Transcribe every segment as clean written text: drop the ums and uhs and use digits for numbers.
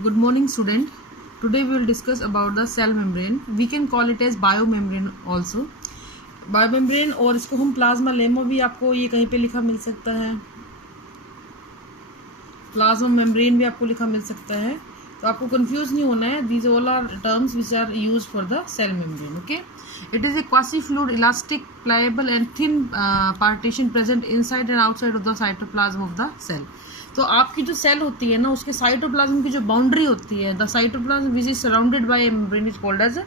Good morning, student. Today we will discuss about the cell membrane. We can call it as biomembrane also. Biomembrane और इसको हम plasma lemma भी आपको ये कहीं पे लिखा मिल सकता है. प्लाज्मा मेम्ब्रेन भी आपको लिखा मिल सकता है, तो आपको कंफ्यूज नहीं होना है. These all are terms which are used for the cell membrane. Okay. It is a quasi-fluid, elastic, pliable and thin partition present inside and outside of the cytoplasm of the cell. तो आपकी जो cell होती है ना, उसके cytoplasm की जो boundary होती है, the cytoplasm which is surrounded by a membrane is called as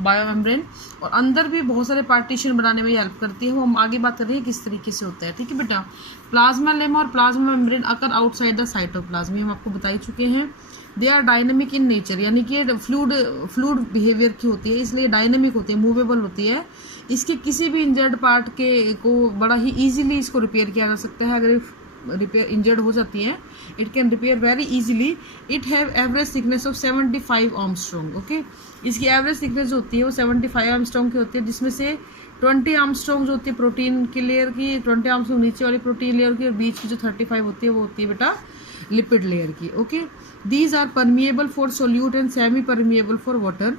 biomembrane. और अंदर भी बहुत सारे पार्टीशन बनाने में हेल्प करती है. वो हम आगे बात कर रहे हैं किस तरीके से होता है. ठीक है बेटा. प्लाज्मा लेमा और plasma membrane occur outside the cytoplasm, हम आपको बता ही चुके हैं. They are dynamic in nature, यानी कि फ्लूइड बिहेवियर की होती है, इसलिए डायनेमिक होती है, मूवेबल होती है. इसके किसी भी इंजर्ड पार्ट के को बड़ा ही ईजिली इसको रिपेयर किया जा सकता है. अगर रिपेयर इंजर्ड हो जाती है, it can repair very easily. It have average thickness of 75 Armstrong. Okay. इसकी एवरेज थिकनेस जो होती है वो 75 आर्मस्ट्रॉन्ग की होती है, जिसमें से 20 आर्मस्ट्रॉन्ग जो होती है प्रोटीन की लेयर की, 20 आर्मस्ट्रॉन्ग नीचे वाली प्रोटीन लेयर की, और बीच की जो 35 होती है वो होती है बेटा लिपिड लेयर की. Okay. These are permeable for solute and semi permeable for water.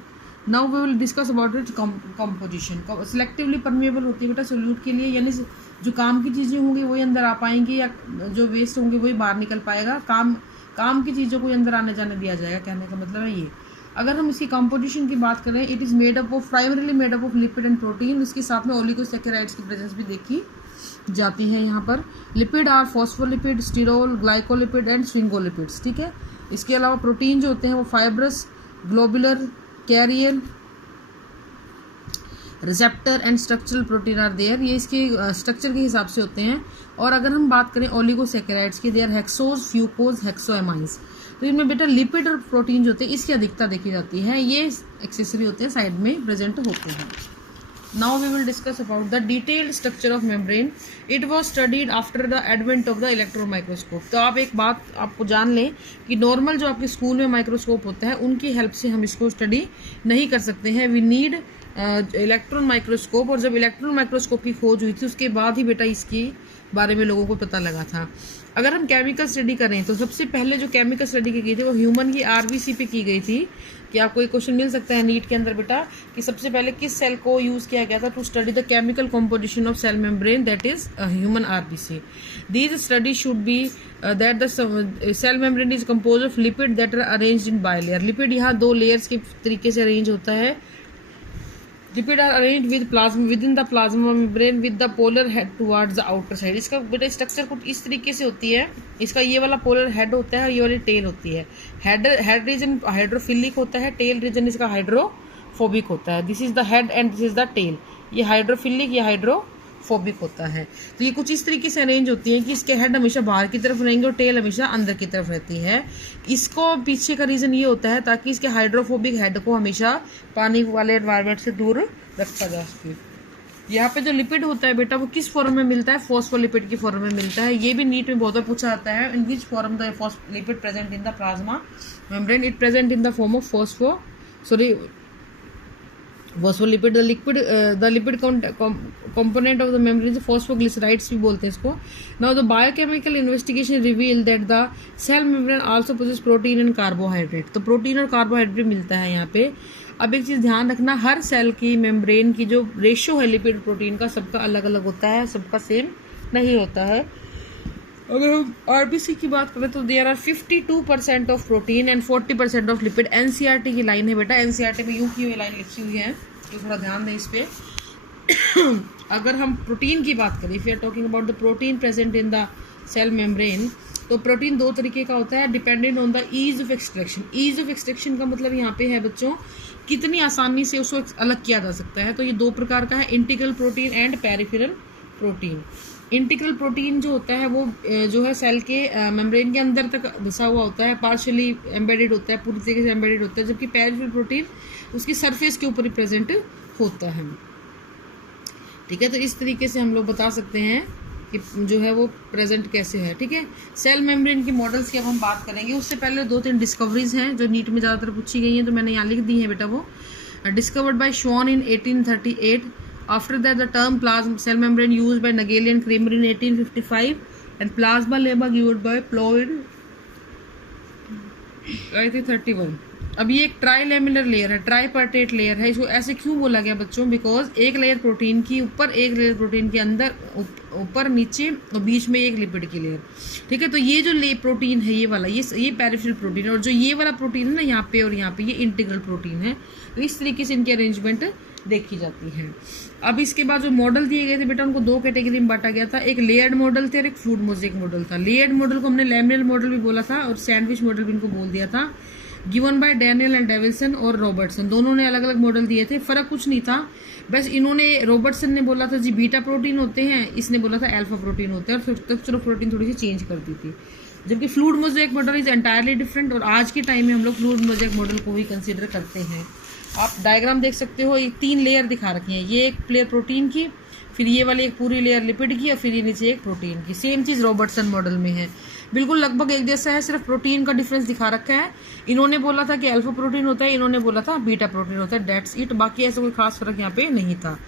Now we will discuss about it composition. Selectively permeable होती है बेटा सोल्यूट के लिए, यानी जो काम की चीज़ें होंगी वही अंदर आ पाएंगी, या जो वेस्ट होंगे वही बाहर निकल पाएगा. काम की चीज़ों को अंदर आने जाने दिया जाएगा, कहने का मतलब है ये. अगर हम इसकी कंपोजिशन की बात करें, it is made up of primarily made up of lipid and protein. इसके साथ में ओलिगोसैकेराइड्स की प्रेजेंस भी देखी जाती है यहाँ पर. Lipid are phospholipid, sterol, glycolipid and sphingolipids. ठीक है. इसके अलावा प्रोटीन जो होते हैं वो fibrous, globular, carrier, receptor and structural protein are there. ये इसके स्ट्रक्चर के हिसाब से होते हैं. और अगर हम बात करें ओलिगोसैकेराइड्स की, देयर हेक्सोज, फ्यूकोज, हेक्सोएमाइंस. तो इनमें बेटा लिपिड और प्रोटीन जो होते हैं इसकी अधिकता देखी जाती है. ये एक्सेसरी होते हैं, साइड में प्रेजेंट होते हैं. Now we will discuss about the detailed structure of membrane. It was studied after the advent of the electron microscope. तो आप एक बात आपको जान लें कि नॉर्मल जो आपके स्कूल में माइक्रोस्कोप होता है उनकी हेल्प से हम इसको स्टडी नहीं कर सकते हैं. We need electron microscope. और जब इलेक्ट्रॉन माइक्रोस्कोप की खोज हुई थी उसके बाद ही बेटा इसकी बारे में लोगों को पता लगा था. अगर हम केमिकल स्टडी करें तो सबसे पहले जो केमिकल स्टडी की गई थी वो ह्यूमन की आरबीसी पे की गई थी. कि आपको एक क्वेश्चन मिल सकता है नीट के अंदर बेटा कि सबसे पहले किस सेल को यूज़ किया गया था to study the chemical composition of cell membrane, that is human RBC. These study should be that the cell membrane is compose of lipid that are arranged in bilayer. Lipid यहाँ दो layers के तरीके से arrange होता है. Lipid are arrange within the plasma membrane with the polar head towards the outer side. इसका बेटा structure कुछ इस तरीके से होती है. इसका ये वाला पोलर हेड होता है और ये वाली टेल होती है. हेड रीजन हाइड्रोफिलिक होता है, टेल रीजन इसका हाइड्रोफोबिक होता है. This is the head and this is the tail. ये हाइड्रोफिलिक, ये हाइड्रोफोबिक होता है. तो ये कुछ इस तरीके से अरेंज होती है कि इसके हेड हमेशा बाहर की तरफ रहेंगे और टेल हमेशा अंदर की तरफ रहती है. इसको पीछे का रीज़न ये होता है ताकि इसके हाइड्रोफोबिक हेड को हमेशा पानी वाले एनवायरनमेंट से दूर रखा जा सके. यहाँ पे जो लिपिड होता है बेटा वो किस फॉर्म में मिलता है? फॉस्फोलिपिड की फॉर्म में मिलता है. ये भी नीट में बहुत बार पूछा जाता है. In which form the lipid present in the plasma membrane? It present in the form of phospholipid. The lipid component of the membrane is phosphoglycerides भी बोलते हैं इसको. Now the biochemical investigation revealed that the cell membrane also possesses protein and carbohydrate. तो protein और carbohydrate मिलता है यहाँ पे. अब एक चीज़ ध्यान रखना, हर सेल की मेम्ब्रेन की जो रेशियो है लिपिड प्रोटीन का सबका अलग अलग होता है, सबका सेम नहीं होता है. अगर हम आरबीसी की बात करें तो there are 52% of protein and 40% of lipid. NCERT की लाइन है बेटा. एनसीईआरटी में यूं की हुई लाइन लिखी हुई है, तो थोड़ा ध्यान दें इस पर. अगर हम प्रोटीन की बात करें, if you are talking about the protein present in the cell membrane, तो प्रोटीन दो तरीके का होता है dependent on the ease of extraction. Ease of extraction का मतलब यहाँ पे है बच्चों कितनी आसानी से उसको अलग किया जा सकता है. तो ये दो प्रकार का है, integral protein and peripheral protein. Integral protein जो होता है वो जो है सेल के मेम्ब्रेन के अंदर तक घुसा हुआ होता है, पार्शियली एम्बेडेड होता है, पूरी तरीके से एम्बेडेड होता है. जबकि पेरिफेरल प्रोटीन उसकी सरफेस के ऊपर ही प्रेजेंट होता है. ठीक है. तो इस तरीके से हम लोग बता सकते हैं कि जो है वो प्रेजेंट कैसे है. ठीक है. सेल मेम्ब्रेन की मॉडल्स की अब हम बात करेंगे. उससे पहले 2-3 डिस्कवरीज हैं जो नीट में ज़्यादातर पूछी गई हैं, तो मैंने यहाँ लिख दी है बेटा. वो discovered by Schwann in 1838. After that the term plasma cell membrane used by Naegeli and Cramer in 1855 and plasmalemma given by Plowe आई थी 31। अब ये एक ट्राइलेमिनर लेयर है, ट्राइपार्टेट लेयर है। इसको ऐसे क्यों बोला गया बच्चों? बिकॉज एक लेयर प्रोटीन की ऊपर, एक लेयर प्रोटीन के अंदर, ऊपर नीचे और बीच में एक लिपिड की लेयर। ठीक है, तो ये जो प्रोटीन है ये वाला, ये पेरिफेरल प्रोटीन है, और जो ये वाला प्रोटीन है ना यहाँ पे और यहाँ पे, ये इंटीग्रल प्रोटीन है। तो इस तरीके से इनकी अरेंजमेंट देखी जाती है। अब इसके बाद जो मॉडल दिए गए थे बेटा, उनको दो कैटेगरी में बांटा गया था। एक लेयर्ड मॉडल थे और एक फ्लूइड मोज़ेक मॉडल था। लेयर्ड मॉडल को हमने लैमिनल मॉडल भी बोला था और सैंडविच मॉडल भी इनको बोल दिया था। Given by Daniel and Devilson और रॉबर्टसन, दोनों ने अलग अलग मॉडल दिए थे। फर्क कुछ नहीं था, बस इन्होंने, रॉबर्टसन ने बोला था जी बीटा प्रोटीन होते हैं, इसने बोला था अल्फा प्रोटीन होते हैं, और स्ट्रक्चर ऑफ प्रोटीन थोड़ी सी चेंज कर दी थी। जबकि fluid mosaic model is entirely different, और आज के टाइम में हम लोग फ्लूइड मोज़ेक मॉडल को ही कंसिडर करते हैं। आप डायग्राम देख सकते हो, एक 3 लेयर दिखा रखी है। ये एक लेयर प्रोटीन की, फिर ये वाली एक पूरी लेयर लिपिड की, और फिर ये नीचे एक प्रोटीन की। सेम चीज़ रॉबर्टसन मॉडल में है, बिल्कुल लगभग एक जैसा है, सिर्फ प्रोटीन का डिफरेंस दिखा रखा है। इन्होंने बोला था कि अल्फा प्रोटीन होता है, इन्होंने बोला था बीटा प्रोटीन होता है, डेट्स इट। बाकी ऐसा कोई खास फर्क यहाँ पे नहीं था।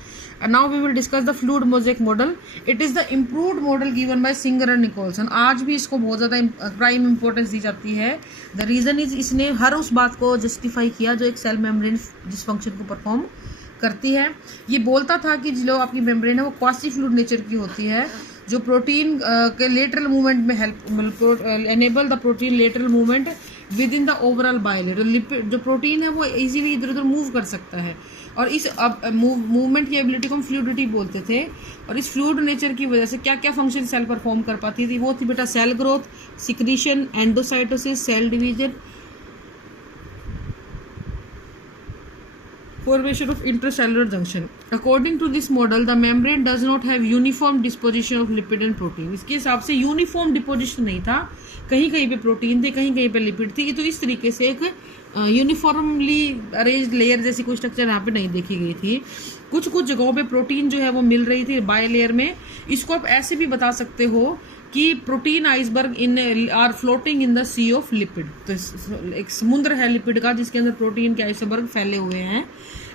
Now we will discuss the fluid mosaic model. It is the improved model given by Singer and Nicolson. आज भी इसको बहुत ज़्यादा प्राइम इंपॉर्टेंस दी जाती है। द रीज़न इज, इसने हर उस बात को जस्टिफाई किया जो एक सेल मेम्ब्रेन जिस फंक्शन को परफॉर्म करती है। ये बोलता था कि जो आपकी मेम्ब्रेन है वो क्वासी फ्लूइड नेचर की होती है, जो प्रोटीन के लेटरल मूवमेंट में help enable the protein lateral movement with in the overall bilayer. Lipid जो प्रोटीन है वो इजीली इधर उधर मूव कर सकता है, और इस मूवमेंट की एबिलिटी को हम फ्लूइडिटी बोलते थे। और इस फ्लूइड नेचर की वजह से क्या क्या फंक्शन सेल परफॉर्म कर पाती थी? वो थी बेटा cell growth, secretion, endocytosis, cell division, formation of intracellular junction. According to this model, the membrane does not have uniform disposition of lipid and protein. इसके हिसाब से यूनिफॉर्म डिपोजिशन नहीं था, कहीं कहीं पे प्रोटीन थे, कहीं कहीं पे लिपिड थी। तो इस तरीके से एक यूनिफॉर्मली अरेंज्ड लेयर जैसी कोई स्ट्रक्चर यहाँ पे नहीं देखी गई थी। कुछ कुछ जगहों पे प्रोटीन जो है वो मिल रही थी बाय लेयर में। इसको आप ऐसे भी बता सकते हो कि protein iceberg in are floating in the sea of lipid. तो एक समुद्र है लिपिड का जिसके अंदर प्रोटीन के आइसबर्ग फैले हुए हैं।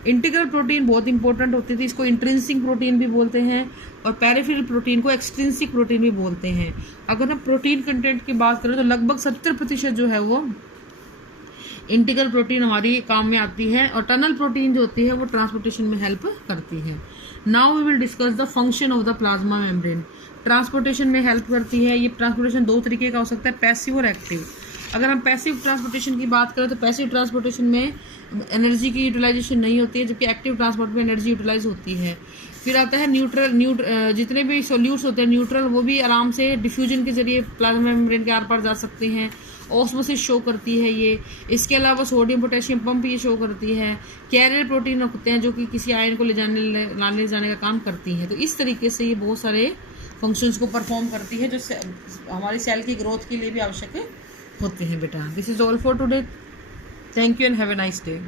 इंटीग्रल प्रोटीन बहुत इंपॉर्टेंट होती थी, इसको इंट्रिंसिक प्रोटीन भी बोलते हैं, और पेरिफेरल प्रोटीन को एक्सट्रिंसिक प्रोटीन भी बोलते हैं। अगर हम प्रोटीन कंटेंट की बात करें तो लगभग 70% जो है वो इंटीग्रल प्रोटीन हमारी काम में आती है, और टनल प्रोटीन जो होती है वो ट्रांसपोर्टेशन में हेल्प करती है। Now we will discuss the function of the plasma membrane. Transportation में हेल्प करती है। ये ट्रांसपोर्टेशन 2 तरीके का हो सकता है, पैसिव और एक्टिव। अगर हम पैसिव ट्रांसपोर्टेशन की बात करें तो पैसिव ट्रांसपोर्टेशन में एनर्जी की यूटिलाइजेशन नहीं होती है, जबकि एक्टिव ट्रांसपोर्ट में एनर्जी यूटिलाइज होती है। फिर आता है न्यूट्रल, जितने भी सोल्यूट्स होते हैं न्यूट्रल, वो भी आराम से डिफ्यूजन के जरिए प्लाज्मा मेम्ब्रेन के आर पार जा सकते हैं। ऑस्मोसिस शो करती है ये। इसके अलावा सोडियम पोटेशियम पंप ये शो करती है। कैरियर प्रोटीन होते हैं जो कि किसी आयन को लाने जाने का काम करती हैं। तो इस तरीके से ये बहुत सारे फंक्शंस को परफॉर्म करती है जो हमारी सेल की ग्रोथ के लिए भी आवश्यक होते हैं बेटा। This is all for today. Thank you and have a nice day.